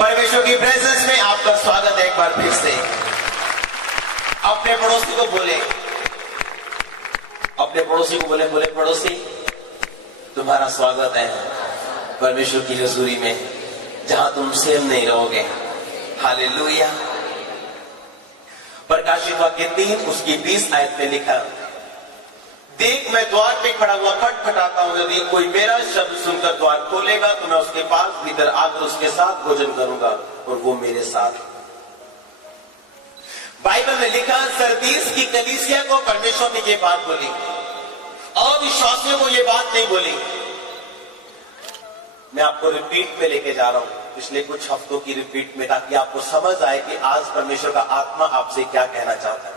परमेश्वर की प्रेजेंस में आपका स्वागत है एक बार फिर से। अपने पड़ोसी को बोले, बोले पड़ोसी तुम्हारा स्वागत है परमेश्वर की हजूरी में, जहां तुम सेम नहीं रहोगे। हालेलुया। प्रकाशित वाक्य 3 उसकी 20 आयत में लिखा, देख मैं द्वार पे खड़ा हुआ खटखटाता हूं, यदि कोई मेरा शब्द सुनकर द्वार खोलेगा तो मैं उसके पास भीतर आकर उसके साथ भोजन करूंगा और वो मेरे साथ। बाइबल में लिखा, सरदीस की कलीसिया को परमेश्वर ने ये बात बोली, अविश्वासियों को ये बात नहीं बोली। मैं आपको रिपीट में लेके जा रहा हूं, पिछले कुछ हफ्तों की रिपीट में, ताकि आपको समझ आए कि आज परमेश्वर का आत्मा आपसे क्या कहना चाहता है।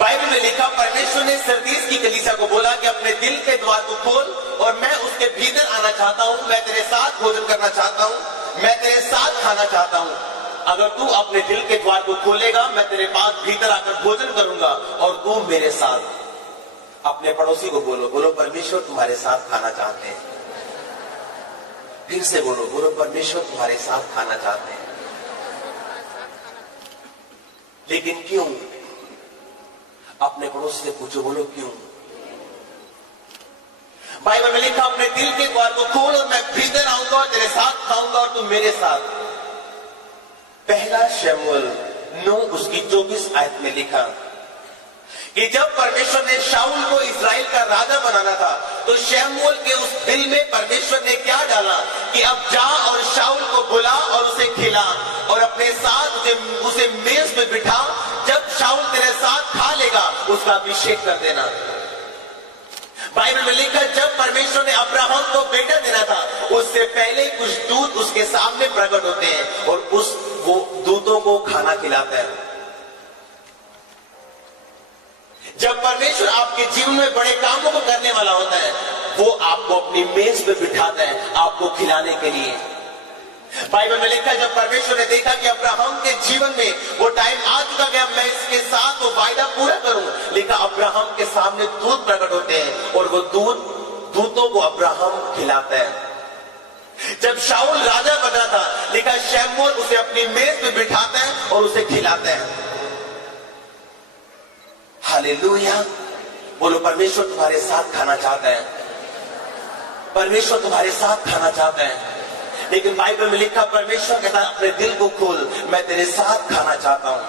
बाइबल में लिखा, परमेश्वर ने सरदीस की कलीसिया को बोला कि अपने दिल के द्वार को खोल और मैं उसके भीतर आना चाहता हूं, मैं तेरे साथ भोजन करना चाहता हूं, मैं तेरे साथ खाना चाहता हूं। अगर तू अपने दिल के द्वार को खोलेगा, मैं तेरे पास भीतर आकर भोजन करूंगा और तू मेरे साथ। अपने पड़ोसी को बोलो परमेश्वर तुम्हारे साथ खाना चाहते हैं। फिर से बोलो परमेश्वर तुम्हारे साथ खाना चाहते हैं। लेकिन क्यों? अपने पड़ोसी से पूछो, बोलो क्यों? बाइबल में लिखा, अपने दिल के द्वार को खोल और मैं भीतर आऊंगा और तेरे साथ खाऊंगा और तुम मेरे साथ। पहला शमूएल 9 उसकी 24 आयत में लिखा कि जब परमेश्वर ने शाऊल को इस्राएल का राजा बनाना था, तो शमूएल के उस दिल में परमेश्वर ने क्या डाला कि अब जा और शाऊल को बुला और उसे खिला और अपने साथ उसे मेज पे बिठा। जब शाऊल तेरे साथ खा लेगा, उसका अभिषेक कर देना। बाइबल में लिखा, जब परमेश्वर ने अब्राहम को बेटा देना था, उससे पहले कुछ दूत उसके सामने प्रकट होते हैं और वो दूतों को खाना खिलाता है। जब परमेश्वर आपके जीवन में बड़े कामों को करने वाला होता है, वो आपको अपनी मेज पे बिठाता है आपको खिलाने के लिए। बाइबल में लिखा, जब परमेश्वर ने देखा कि अब्राहम के जीवन में वो टाइम आ चुका गया, मैं इसके साथ वो वायदा पूरा करूं, लिखा अब्राहम के सामने दूत प्रकट होते हैं और वो दूतों को अब्राहम खिलाता है। जब शाऊल राजा बना था, लिखा शमूएल उसे अपनी मेज पे बिठाता है और उसे खिलाता है। हालेलुया। बोलो परमेश्वर तुम्हारे साथ खाना चाहता है, परमेश्वर तुम्हारे साथ खाना चाहता है। लेकिन बाइबल में लिखा, परमेश्वर कहता है अपने दिल को खोल, मैं तेरे साथ खाना चाहता हूं।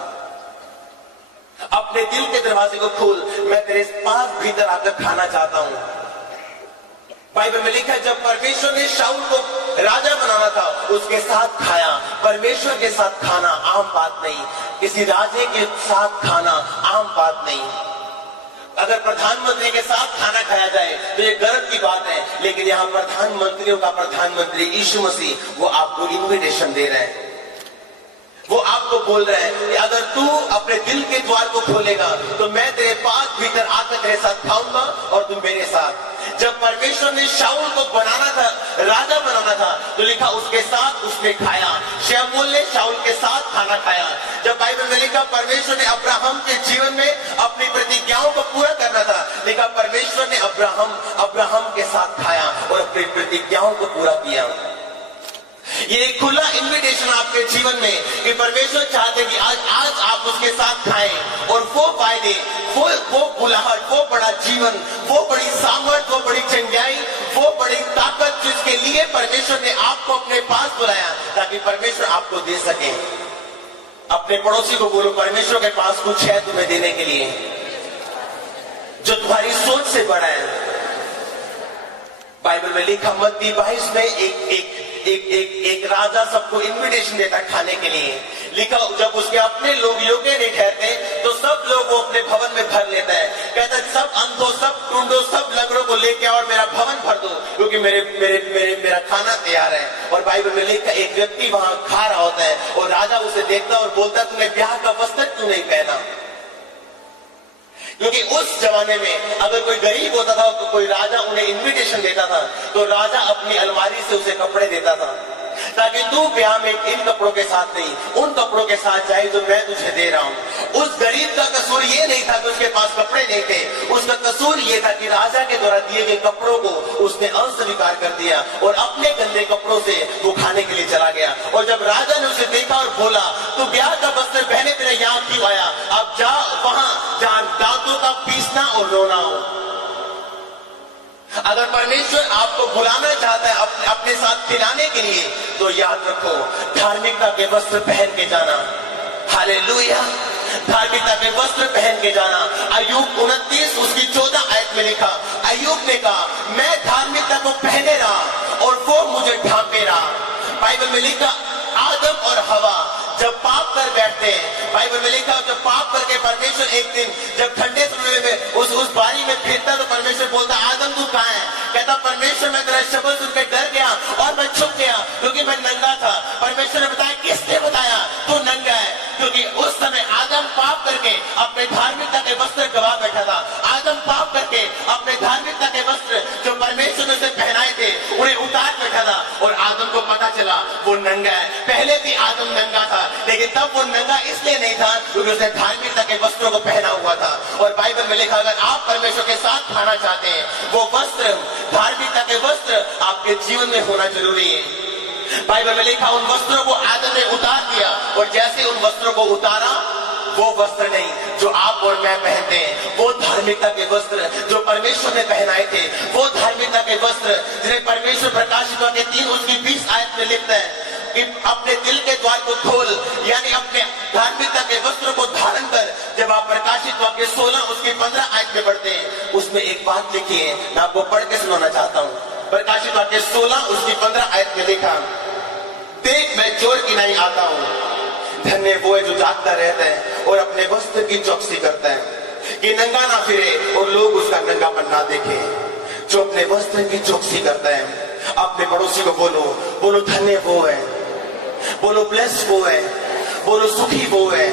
अपने दिल के दरवाजे को खोल, मैं तेरे पास भीतर आकर खाना चाहता हूं। बाइबल में लिखा, जब परमेश्वर ने शाऊल को राजा बनाना था, उसके साथ खाया। परमेश्वर के साथ खाना आम बात नहीं, किसी राजे के साथ खाना आम बात नहीं। अगर प्रधानमंत्री के साथ खाना खाया जाए तो ये गर्व की बात है, लेकिन यहाँ प्रधानमंत्रियों का प्रधानमंत्री यीशु मसीह, वो आपको इन्विटेशन दे रहे हैं। वो आपको बोल रहे हैं कि अगर तू अपने दिल के द्वार को खोलेगा तो मैं तेरे पास भीतर आकर तेरे साथ खाऊंगा और तुम मेरे साथ। जब परमेश्वर ने शाऊल को बनाना था, राजा बनाना था, तो लिखा उसके साथ उसने खाया। शमूएल ने शाऊल के साथ खाना खाया। जब बाइबल में लिखा, परमेश्वर ने अब्राहम के जीवन में अपनी प्रतिज्ञाओं को पूरा करना था, लिखा परमेश्वर ने अब्राहम के साथ खाया और अपनी प्रतिज्ञाओं को पूरा किया। ये एक खुला इन्विटेशन आपके जीवन में कि परमेश्वर चाहते कि आज आप उसके साथ खाएं और वो फायदे, वो बुलाहट, वो बड़ा जीवन, वो बड़ी सामर्थ, वो बड़ी चंगाई, वो बड़ी ताकत जिसके लिए परमेश्वर ने आपको अपने पास बुलाया, ताकि परमेश्वर आपको दे सके। अपने पड़ोसी को बोलो, परमेश्वर के पास कुछ है तुम्हें देने के लिए जो तुम्हारी सोच से बड़ा है। बाइबल में लिखा, मत्ती 22 में एक राजा सबको इन्विटेशन देता खाने के लिए। लिखा, जब उसके अपने लोग योग्य नहीं ठहरते तो सब लोग वो अपने भवन में भर लेता है। कहता है सब अंधों, सब टूंडों, सब लंगड़ों को लेके आओ और मेरा भवन भर दो, क्योंकि मेरा खाना तैयार है। और बाइबल में लिखा, एक व्यक्ति वहां खा रहा होता है और राजा उसे देखता और बोलता, तुम्हें ब्याह का वस्त्र क्यों नहीं पहना? क्योंकि उस जमाने में अगर कोई गरीब होता था तो कोई राजा उन्हें इन्विटेशन देता था, तो राजा अपनी अलमारी से उसे कपड़े देता था, ताकि तू ब्याह में इन कपड़ों के साथ नहीं, उन कपड़ों के साथ जाए जो मैं तुझे दे रहा हूं। उस गरीब का कसूर ये नहीं था कि उसके पास कपड़े नहीं थे, उसका कसूर ये था कि राजा के द्वारा दिए गए कपड़ों को उसने अस्वीकार कर दिया और अपने गंदे कपड़ों से वो खाने के लिए चला गया। बोला, तू ब्याह का वस्त्र पहने तेरे यहाँ क्यों आया? अब जा वहां जहां दांतों का पीसना और रोना हो। अगर परमेश्वर आपको बुलाना चाहता है अपने साथ खिलाने के लिए, तो याद रखो, धार्मिकता के वस्त्र पहन के जाना। हालेलुया, धार्मिकता के वस्त्र पहन के जाना। अय्यूब 29 उसकी 14 आयत में लिखा, अय्यूब ने कहा, मैं धार्मिकता को पहने रहा और वो मुझे ढांपे रहा। बाइबल में लिखा, आदम और हवा जब पाप कर बैठते हैं, बाइबल में लिखा, जब पाप करके परमेश्वर एक दिन जब ठंडे समय में उस बारी में फिरता, तो परमेश्वर बोलता, आदम तू कहाँ है? कहता, परमेश्वर मैं तेरा शब्द सुनकर डर गया और मैं छुप गया क्योंकि मैं नंगा था। परमेश्वर ने बताया, किसने बताया तू नंगा है? क्योंकि उस समय आदम पाप करके अपने धार्मिकता के वस्त्र गवा बैठा था। आदम पाप करके अपने धार्मिकता के वस्त्र जो परमेश्वर ने उसे पहनाए थे उन्हें उतार बैठा था, और आदम को पता चला वो नंगा है। पहले भी आदम नंगा था, लेकिन तब वो नंगा इसलिए नहीं था क्योंकि उसने धार्मिकता के वस्त्रों को पहना हुआ था। और बाइबल में लिखा, अगर आप परमेश्वर के साथ खाना चाहते हैं, वो वस्त्र, धार्मिकता के वस्त्र आपके जीवन में होना जरूरी है। बाइबल में लिखा, उन वस्त्रों को आदम ने उतार दिया, और जैसे उन वस्त्रों को उतारा, वो वस्त्र नहीं जो आप और मैं पहनते हैं, वो धार्मिकता के वस्त्र जो परमेश्वर ने पहनाए थे, वो धार्मिकता के वस्त्र जिन्हें परमेश्वर प्रकाशित वाक्य 3 उसकी 20 आयत में लिखता है कि अपने दिल के द्वार को खोल, यानी अपने धार्मिकता के वस्त्रों को धारण कर। जब आप प्रकाशित वाक्य 16 उसकी 15 आयत में पढ़ते हैं, उसमें एक बात लिखी है, मैं आपको पढ़ के सुनाना चाहता हूँ। प्रकाशित वाक्य 16 उसकी 15 आयत में लिखा, देख मैं चोर की नहीं आता हूँ, धन्य वो है जो जागता रहता है और अपने वस्त्र की चौकसी करता है कि नंगा ना फिरे और लोग उसका नंगापन ना देखे। जो अपने वस्त्र की चौकसी करता है, अपने पड़ोसी को बोलो धन्य वो है, बोलो ब्लेस वो है, बोलो सुखी वो है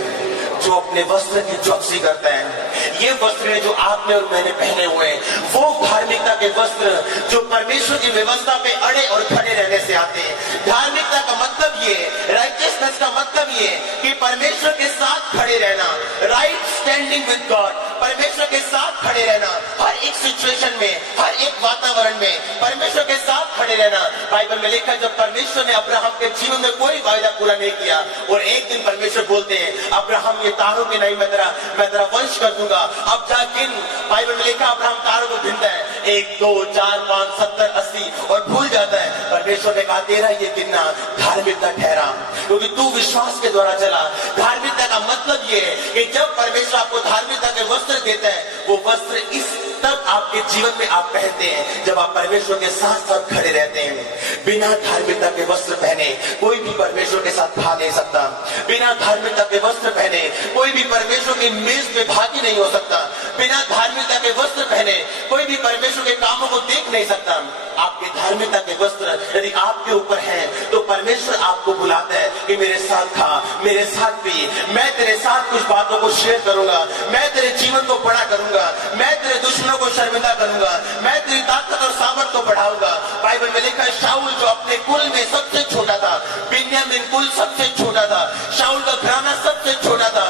जो अपने वस्त्र की चौकसी करता है। ये वस्त्र है जो आपने और मैंने पहने हुए हैं, वो धार्मिकता के वस्त्र जो परमेश्वर की व्यवस्था पे अड़े और खड़े रहने से आते हैं। धार्मिकता का मतलब ये, राइटियसनेस का मतलब ये कि परमेश्वर के साथ खड़े रहना, राइट स्टैंडिंग विद गॉड, परमेश्वर के साथ खड़े रहना, हर एक सिचुएशन में, हर एक वातावरण में परमेश्वर के साथ खड़े रहना। बाइबल में लिखा, जब परमेश्वर ने अब्राहम के जीवन में कोई वायदा पूरा नहीं किया, और एक दिन परमेश्वर बोलते हैं, अब्राहम ये तारों के नहीं, मैं तेरा वंश कर दूंगा, अब जा गिन। बाइबल में लिखा, अब्राहम तारों को गिनता है, 1 2 4 5 70 80 और भूल जाता है। परमेश्वर ने कहा, तेरा ये गिनना धार्मिकता ठहरा, क्योंकि तू विश्वास के द्वारा चला। धार्मिकता का मतलब ये है कि जब परमेश्वर आपको धार्मिकता के वस्त्र देता है, वो वस्त्र इस तब आपके जीवन में आप पहनते हैं जब आप परमेश्वर के साथ साथ खड़े रहते हैं। बिना धार्मिकता के वस्त्र पहने कोई भी परमेश्वर के साथ खा नहीं सकता। बिना धार्मिकता के वस्त्र पहने कोई भी परमेश्वर की मेज पे भागी नहीं हो सकता। बिना धार्मिकता के वस्त्र पहने कोई भी परमेश्वर के कामों को देख नहीं सकता। आपके धार्मिकता के वस्त्र यदि आपके ऊपर हैं, तो परमेश्वर आपको बुलाता है कि मेरे साथ खा, मेरे साथ पी, मैं तेरे साथ कुछ बातों को शेयर करूंगा, मैं तेरे जीवन को बड़ा करूंगा, मैं तेरे दुश्मनों को शर्मिंदा करूंगा, मैं तेरी ताकत और सामर्थ को बढ़ाऊंगा। बाइबल में लिखा है, शाऊल जो अपने कुल में सबसे छोटा था, बिन्यामीन कुल सबसे छोटा था, शाऊल का घराना सबसे छोटा था।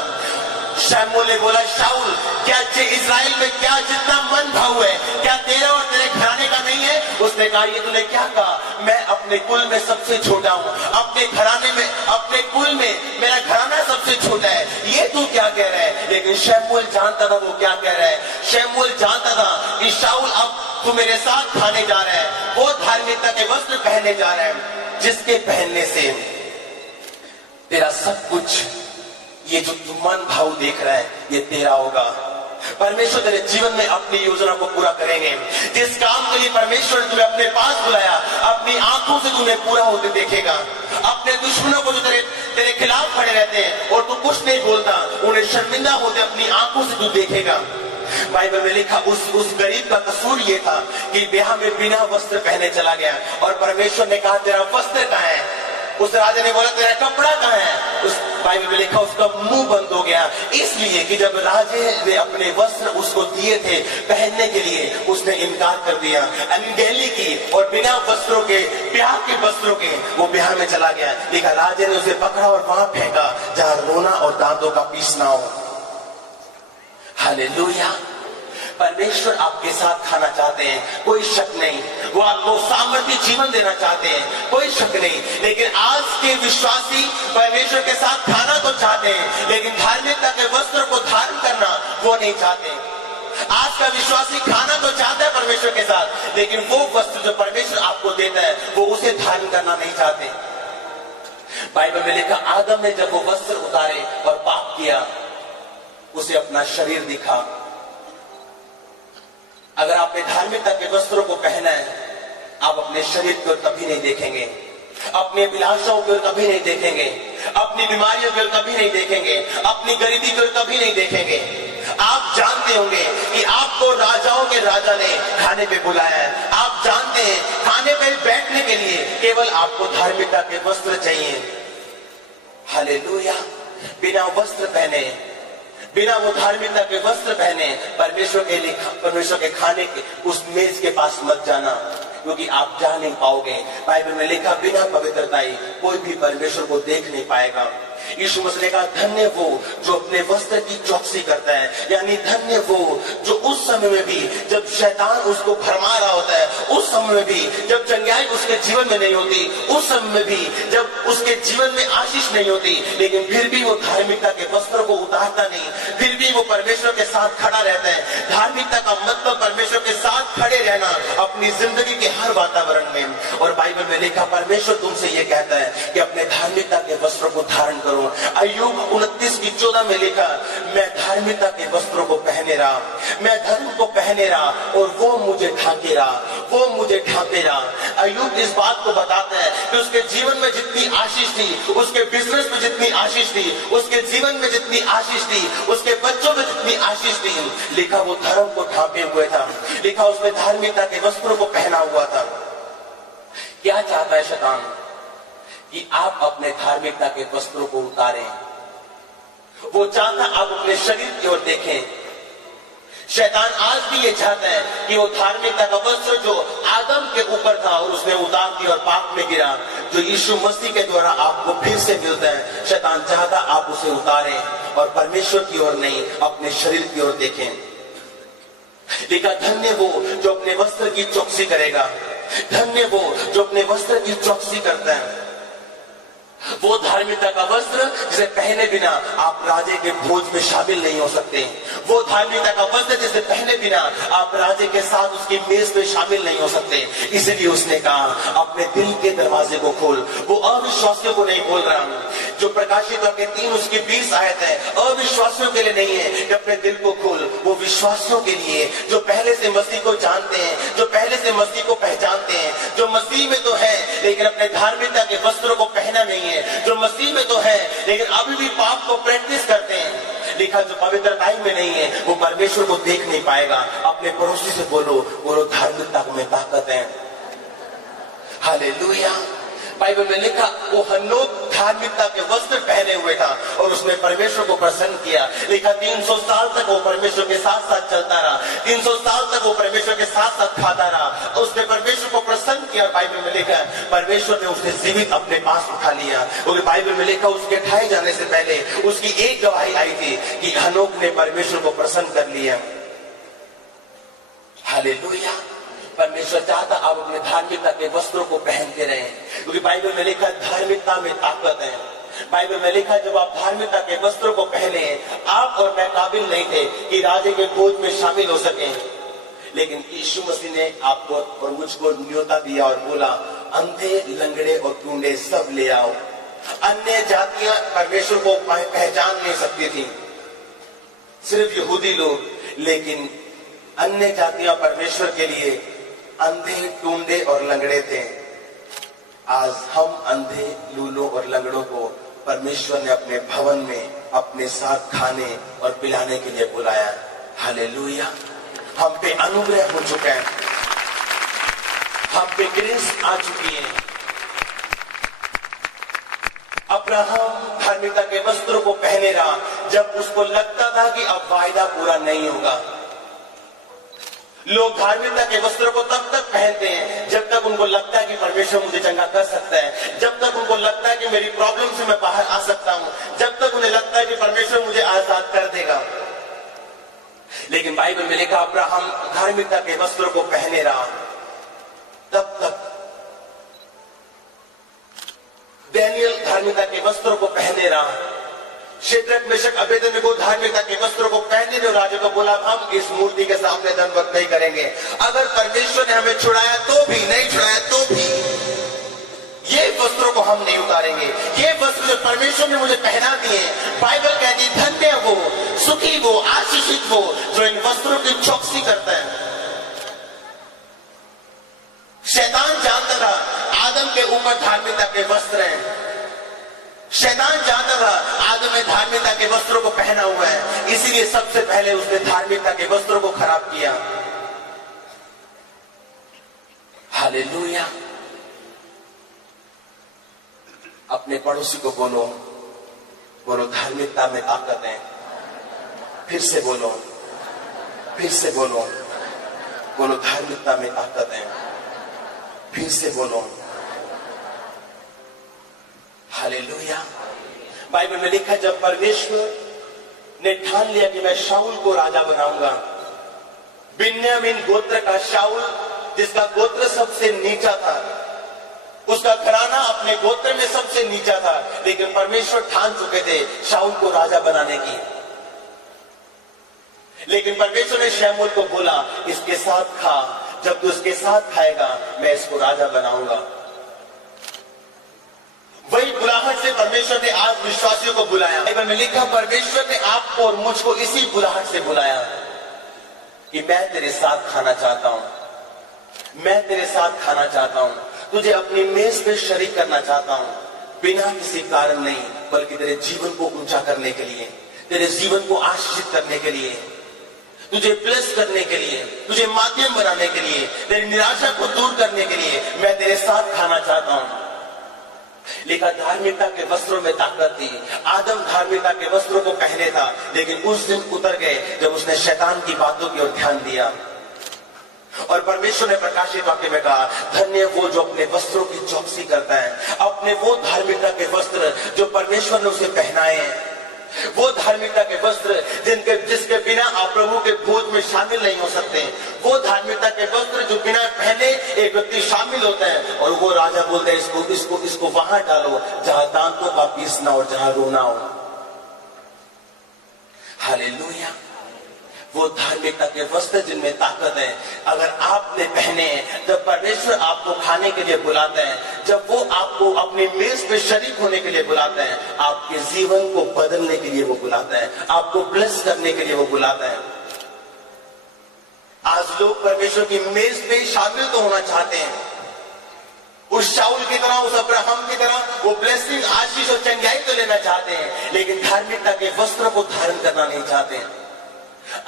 शमूएल ने बोला, शाऊल क्या इस्राएल में क्या जितना मन भाव है, क्या तेरा और तेरे घराने का नहीं है? उसने कहा, ये तूने क्या कहा? मैं अपने कुल में सबसे छोटा हूँ, अपने घराने में, अपने कुल में मेरा घराना सबसे छोटा है, ये तू क्या कह रहा है? लेकिन शमूएल जानता था वो क्या कह रहा है। शमूएल जानता था कि शाऊल अब तू मेरे साथ खाने जा रहा है, वो धार्मिकता के वस्त्र पहनने जा रहा है जिसके पहनने से तेरा सब कुछ, ये जो तू मन भाव देख रहा है, ये तेरा होगा। परमेश्वर तेरे जीवन में अपनी योजना को पूरा करेंगे। जिस काम के लिए परमेश्वर ने तुम्हें अपने पास बुलाया, अपनी आंखों से तुम्हें पूरा होते देखेगा। अपने दुश्मनों को जो तेरे खिलाफ खड़े रहते हैं और तू कुछ नहीं बोलता, उन्हें शर्मिंदा होते अपनी आंखों से तू देखेगा। बाइबल में लिखा, उस गरीब का कसूर ये था कि ब्याह में बिना वस्त्र पहने चला गया, और परमेश्वर ने कहा, तेरा वस्त्र कहाँ है? उस राजा ने बोला, तेरा कपड़ा कहाँ है? उस बाइबल में लिखा, उसका मुंह बंद हो गया, इसलिए कि जब राजे ने अपने वस्त्र उसको दिए थे पहनने के लिए, उसने इनकार कर दिया, अनगहली की, और बिना वस्त्रों के, ब्याह के वस्त्रों के वो ब्याह में चला गया। लिखा, राजे ने उसे पकड़ा और वहां फेंका जहां रोना और दांतों का पीसना हो। हालेलुया। परमेश्वर आपके साथ खाना चाहते हैं, कोई शक नहीं। वो आपको सामर्थ्य जीवन देना चाहते हैं, कोई शक नहीं। लेकिन आज के विश्वासी परमेश्वर के साथ खाना तो चाहते हैं, लेकिन धार्मिकता के वस्त्र को धारण करना वो नहीं चाहते। आज का विश्वासी खाना तो चाहता है परमेश्वर के साथ, लेकिन वो वस्त्र जो परमेश्वर आपको देता है वो उसे धारण करना नहीं चाहते। बाइबल में लिखा, आदम ने जब वो वस्त्र उतारे और पाप किया, उसे अपना शरीर दिखा। अगर आपने धार्मिकता के वस्त्रों को पहना है, आप अपने शरीर को कभी नहीं देखेंगे, अपनी अभिलाषाओं को कभी नहीं देखेंगे, अपनी बीमारियों को कभी नहीं देखेंगे, अपनी गरीबी को कभी नहीं देखेंगे। आप जानते होंगे कि आपको राजाओं के राजा ने खाने पे बुलाया है। आप जानते हैं खाने पे बैठने के लिए केवल आपको धार्मिकता के वस्त्र चाहिए। हालेलुया। बिना वस्त्र पहने, बिना वो धार्मिकता के वस्त्र पहने परमेश्वर के लिए, परमेश्वर के खाने के उस मेज के पास मत जाना, क्योंकि आप जा नहीं पाओगे। बाइबल में लिखा, बिना पवित्रता कोई भी परमेश्वर को देख नहीं पाएगा। यीशु मसीह ने कहा, धन्य वो जो अपने वस्त्र की चौकसी करता है, यानी धन्य वो जो उस समय में भी जब शैतान उसको भरमा रहा होता है, उस समय में भी जब चंगाई उसके जीवन में नहीं होती, उस समय में भी जब उसके जीवन में आशीष नहीं होती, लेकिन फिर भी वो धार्मिकता के वस्त्रों को उतारता नहीं, फिर भी वो परमेश्वर के साथ खड़ा रहता है। धार्मिकता का मतलब परमेश्वर के साथ खड़े रहना अपनी जिंदगी के हर वातावरण में। और बाइबल में लिखा, परमेश्वर तुमसे ये कहता है कि अपने धार्मिकता के वस्त्रों को धारण करो। अय्यूब 29:14 में लिखा, मैं धार्मिकता के वस्त्रों को पहने रहा, मैं धर्म को पहने रहा और वो मुझे ढांके रहा, वो मुझे ढांके रहा। अय्यूब इस बात को बताता है कि उसके जीवन में जितनी आशीष थी, उसके बिजनेस में जितनी आशीष थी, उसके जीवन में जितनी आशीष थी, उसके बच्चों में जितनी आशीष थी, लिखा वो धर्म को ढांपे हुए था, लिखा उसने धार्मिकता के वस्त्रों को पहना हुआ था। क्या चाहता है शैतान? कि आप अपने धार्मिकता के वस्त्रों को उतारें। वो चाहता आप अपने शरीर की ओर देखें। शैतान आज भी ये चाहता है कि वो धार्मिकता का वस्त्र जो आदम के ऊपर था और उसने उतार दिया और पाप में गिरा, जो यीशु मसीह के द्वारा आपको फिर से मिलता है, शैतान चाहता आप उसे उतारें और परमेश्वर की ओर नहीं, अपने शरीर की ओर देखें। लिखा, धन्य वो जो अपने वस्त्र की चौकसी करेगा, धन्य वो जो अपने वस्त्र की चौकसी करता है। वो धार्मिकता का वस्त्र जिसे पहने बिना आप राजे के भोज में शामिल नहीं हो सकते। वो धार्मिकता का वस्त्र जिसे पहने बिना आप राजे के साथ उसकी मेज में शामिल नहीं हो सकते। इसलिए उसने कहा, अपने दिल के दरवाजे को खोल। वो अविश्वासियों को नहीं बोल रहा हूं, जो प्रकाशित वाक्य 3 उसकी 20 आयत है, अविश्वासियों के लिए नहीं है कि अपने दिल को खोल। वो विश्वासियों के लिए जो पहले से मसीह को जानते हैं, जो पहले से मसीह को पहचानते हैं, जो मसीह में तो है लेकिन अपने धार्मिकता के वस्त्रों को पहना नहीं है, जो मसीह में तो है लेकिन अभी भी पाप को प्रैक्टिस करते हैं। लिखा, जो पवित्रताई में नहीं है वो परमेश्वर को देख नहीं पाएगा। अपने पड़ोसी से बोलो धार्मिकता में ताकत है। हालेलुया। बाइबल में लिखा, वो हनोक धार्मिकता के वस्त्र पहने हुए था और उसने परमेश्वर को प्रसन्न किया। लिखा, 300 साल तक वो परमेश्वर के साथ साथ चलता रहा, 300 साल तक वो परमेश्वर के साथ साथ खाता रहा, उसने परमेश्वर को प्रसन्न किया। बाइबल में लिखा, परमेश्वर ने उसे जीवित अपने पास उठा लिया। क्योंकि बाइबल में लिखा, उसके ठाए जाने से पहले उसकी एक गवाही आई थी कि हनोक ने परमेश्वर को प्रसन्न कर लिया। हालेलुया। परमेश्वर चाहता आप अपने धार्मिकता के वस्त्रों को पहनते रहें, क्योंकि बाइबल में लिखा, धार्मिकता में ताकत है। बाइबल में लिखा, जब आप धार्मिकता के वस्त्रों को पहने, आप और मैं काबिल नहीं थे कि राजे के भोज में शामिल हो सके, लेकिन यीशु मसीह ने आपको और मुझको न्योता दिया और बोला, अंधे, लंगड़े और टूंडे सब ले आओ। अन्य जातियां परमेश्वर को पहचान नहीं सकती थी, सिर्फ यहूदी लोग, लेकिन अन्य जातियां परमेश्वर के लिए अंधे, टूंडे और लंगड़े थे। आज हम अंधे, लूलों और लंगड़ों को परमेश्वर ने अपने भवन में अपने साथ खाने और पिलाने के लिए बुलाया। हालेलुया। हम पे अनुग्रह हो चुका है, हम पे ग्रेस आ चुकी है। अब्राहम धार्मिकता के वस्त्रों को पहने रहा जब उसको लगता था कि अब वायदा पूरा नहीं होगा। लोग धार्मिकता के वस्त्रों को तब तक पहनते हैं जब तक उनको लगता है कि परमेश्वर मुझे चंगा कर सकता है, जब तक उनको लगता है कि मेरी प्रॉब्लम से मैं बाहर आ सकता हूं, जब तक उन्हें लगता है कि परमेश्वर मुझे आजाद कर देगा। लेकिन बाइबल में लिखा अब्राहम धार्मिकता के वस्त्रों को पहने रहा, तब तक डैनियल धार्मिकता के वस्त्रों को पहने रहा, शेद्रक मेशक अबेदनगो धार्मिकता के वस्त्रों को पहने ने राजा को बोला हम इस मूर्ति के सामने दंडवत नहीं करेंगे। अगर परमेश्वर ने हमें छुड़ाया तो भी, नहीं छुड़ाया तो भी ये वस्त्रों को हम नहीं उतारेंगे। ये वस्त्र जो परमेश्वर ने मुझे पहना दिए, बाइबल कहती धन्य वो, सुखी वो, आशीषित वो जो इन वस्त्रों की चौकसी करता है। शैतान जानता था आदम के ऊपर धार्मिकता के वस्त्र हैं, शैतान जानता था आदम ने धार्मिकता के वस्त्रों को पहना हुआ है, इसीलिए सबसे पहले उसने धार्मिकता के वस्त्रों को खराब किया। हालेलुया। अपने पड़ोसी को बोलो, बोलो धार्मिकता में ताकत है। फिर से बोलो, फिर से बोलो, बोलो धार्मिकता में ताकत है। फिर से बोलो हालेलुया। बाइबल में लिखा जब परमेश्वर ने ठान लिया कि मैं शाऊल को राजा बनाऊंगा, बिन्यामीन गोत्र का शाऊल जिसका गोत्र सबसे नीचा था, उसका घराना अपने गोत्र में सबसे नीचा था, लेकिन परमेश्वर ठान चुके थे शाऊल को राजा बनाने की। लेकिन परमेश्वर ने शमूएल को बोला इसके साथ खा, जब तू इसके साथ खाएगा मैं इसको राजा बनाऊंगा। वही बुलाहट से परमेश्वर ने आज विश्वासियों को बुलाया। बाइबल में लिखा परमेश्वर ने आपको और मुझको इसी बुलाहट से बुलाया कि मैं तेरे साथ खाना चाहता हूं, मैं तेरे साथ खाना चाहता हूं, तुझे अपनी मेज पे शरीक करना चाहता हूं, बिना किसी कारण नहीं बल्कि तेरे जीवन को ऊंचा करने के लिए, तेरे जीवन को आशीषित करने के लिए, तुझे ब्लेस करने के लिए, तुझे माध्यम बनाने के लिए, तेरी निराशा को दूर करने के लिए मैं तेरे साथ खाना चाहता हूं। लिखा धार्मिकता के वस्त्रों में ताकत थी। आदम धार्मिकता के वस्त्रों को पहने था, लेकिन उस दिन उतर गए जब उसने शैतान की बातों की ओर ध्यान दिया। और परमेश्वर ने प्रकाशित वाक्य में कहा धन्य वो जो अपने वस्त्रों की चौकसी करता है, अपने वो धार्मिकता के वस्त्र जो परमेश्वर ने उसे पहनाए हैं, वो धार्मिकता के वस्त्र जिसके बिना आप प्रभु के भोज में शामिल नहीं हो सकते, वो धार्मिकता के वस्त्र जो बिना पहने एक व्यक्ति शामिल होता है। और वो राजा बोलते हैं इसको वहां डालो जहां दांतों का पीसना और जहां रोना हो। हालेलुया। वो धार्मिकता के वस्त्र जिनमें ताकत है, अगर आपने पहने, जब परमेश्वर आपको खाने के लिए बुलाते हैं, जब वो आपको अपनी मेज पे शरीक होने के लिए बुलाते हैं, आपके जीवन को बदलने के लिए वो बुलाता है, आपको ब्लेस करने के लिए वो बुलाता है। आज लोग परमेश्वर की मेज पे शामिल तो होना चाहते हैं, उस शाऊल की तरह, उस अब्राहम की तरह वो ब्लेसिंग, आशीष और चंगाई तो लेना चाहते हैं, लेकिन धार्मिकता के वस्त्र को धारण करना नहीं चाहते हैं।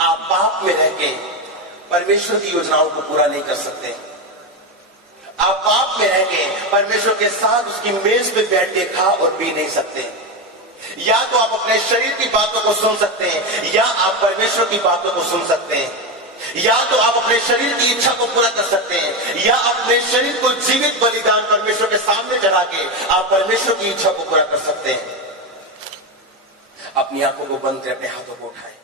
आप पाप में रह के परमेश्वर की योजनाओं को पूरा नहीं कर सकते। आप पाप में रह के परमेश्वर के साथ उसकी मेज पे बैठ के खा और पी नहीं सकते। या तो आप अपने शरीर की बातों को सुन सकते हैं, या आप परमेश्वर की बातों को सुन सकते हैं। या तो आप अपने शरीर की इच्छा को पूरा कर सकते हैं, या अपने शरीर को जीवित बलिदान परमेश्वर के सामने चढ़ा के आप परमेश्वर की इच्छा को पूरा कर सकते हैं। अपनी आंखों को बंद कर अपने हाथों को उठाएं।